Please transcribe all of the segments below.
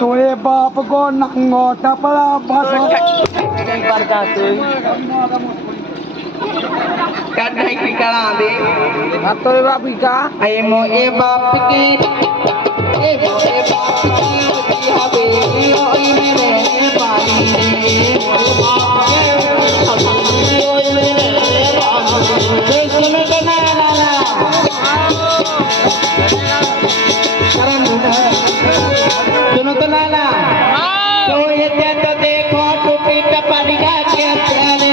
तोरे बाप को नंगो टपड़ा बस कढ़ाई की करा दे तोरे बाप का ए मोए बाप की ए मोए बाप की हवेली ओई में रहने वाली रे मोए बाप के हवेली ओई में रहने वाली सुन के ना लाला सुनो तो लाला तो ये तो देखो टूटी टपरिया के प्यारे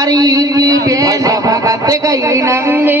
अरे भगत गई नंगे